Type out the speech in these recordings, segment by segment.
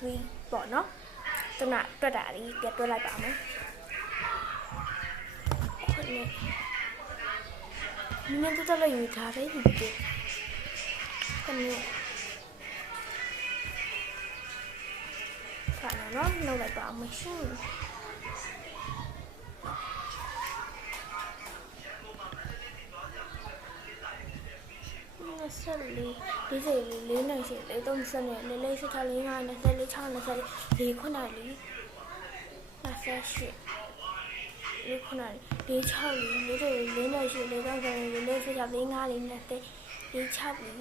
3ပေါ့နော်တနတွက်တာလေးပြတွက်လိုက်ပါမယ်ခုနှစ်နည်းတော့လည်းယူထားတယ်ဒီခုနှစ်ခါနော်လောက်လိုက်ပါမယ်ရှင်ဆက်လေးဒီစိတ်လေးလေးနိုင်ရှိလေးသုံးစနဲ့လေးလေးစစ်ထားလေးငါနဲ့ဆက်လေး6နဲ့ဆက်လေးခုနလေး28လေးခုနလေး6လေးလေးနိုင်ရှိလေးသုံးစနဲ့လေးလေးစစ်ထားလေးငါလေးနဲ့ဆက်လေး6လေး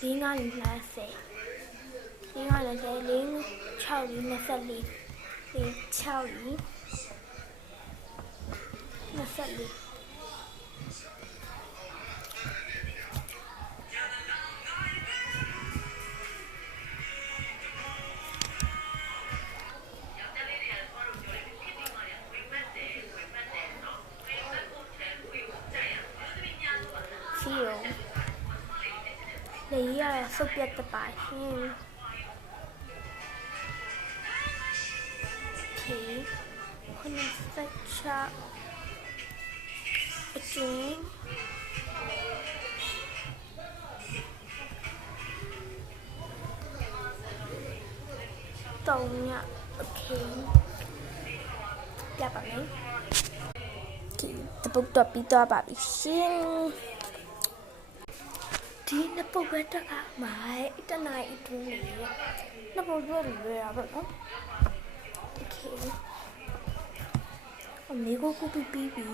လေးငါလေးနဲ့ဆက်လေးငါလေးဆက်လေး6လေးနဲ့ဆက်လေး6လေးနဲ့ဆက်လေးလေးရဆုပ်ပြတ်တပါရှင်ခေခုနစက်ချအကျင်းတုံးညโอเคပြပါမယ်ဒီတပုတ်တော့ပြီးတော့ပါပြီရှင်ဒီနှစ်ပုတ်ပဲတက်ကမိုင်တနိုင်အတွင်းလေးနှစ်ပုတ်ရွက်လွယ်တာပေါ့နော်โอเคအမေကိုကူပြီးပြီ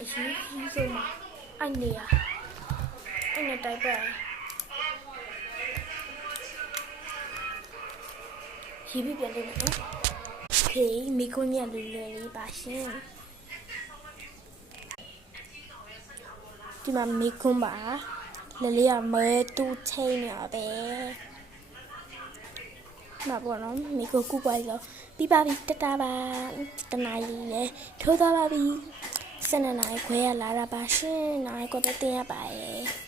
အရေးကြီးဆုံးမှာအဲ့နေရအဲ့နဲ့တိုက်ပဲရေးပြပြန်လို့နော်ဟေးမိခွန်းညလွယ်လွယ်လေးပါရှင်ဒီမှာမိခွန်းပါလေလေးကမဲတူးထိန်ရပဲမပေါ်နော်မိကိုကူပွားလို့ပြီးပါပြီတတပါတနားလေးလေထိုးသွားပါပြီ12 နာရီခွဲရလာတာပါရှင်နာရီကိုတင်ရပါရဲ့